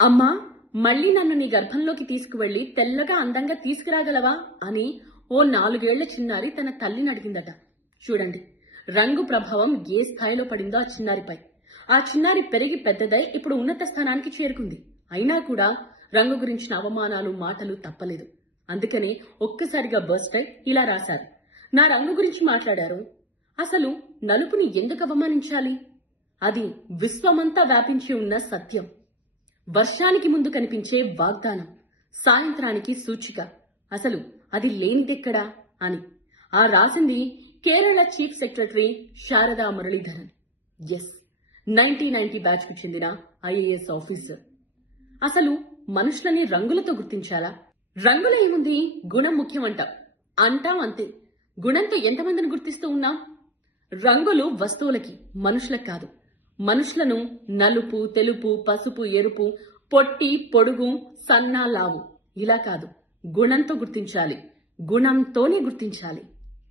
అమ్మా, మళ్ళీ నన్ను నీ గర్భంలోకి తీసుకువెళ్లి తెల్లగా అందంగా తీసుకురాగలవా అని ఓ 4 ఏళ్ల చిన్నారి తన తల్లిని అడిగిందట. చూడండి, రంగు ప్రభావం ఏ స్థాయిలో పడిందో ఆ చిన్నారిపై. ఆ చిన్నారి పెరిగి పెద్దదై ఇప్పుడు ఉన్నత స్థానానికి చేరుకుంది. అయినా కూడా రంగు గురించిన అవమానాలు, మాటలు తప్పలేదు. అందుకనే ఒక్కసారిగా బర్స్ట్ అయి ఇలా రాశారు. నా రంగు గురించి మాట్లాడారు, అసలు నలుపుని ఎందుకు అవమానించాలి? అది విశ్వమంతా వ్యాపించి ఉన్న సత్యం. వర్షానికి ముందు కనిపించే వాగ్దానం, సాయంత్రానికి సూచిక. అసలు అది లేనిదెక్కడా అని ఆ రాసింది Kerala chief secretary Sharada Muraleedharan. Yes, 1990 batch కు చెందిన ఐఏఎస్ ఆఫీసర్. అసలు మనుషులని రంగులతో గుర్తించాలా? రంగుల ఏముంది, గుణం ముఖ్యమంట అంటాం అంతే. గుణంతో ఎంతమందిని గుర్తిస్తూ ఉన్నాం? రంగులు వస్తువులకి, మనుషులకు కాదు. మనుషులను నలుపు, తెలుపు, పసుపు, ఎరుపు, పొట్టి, పొడుగు, సన్న, లావు ఇలా కాదు, గుణంతో గుర్తించాలి. గుణంతోనే గుర్తించాలి.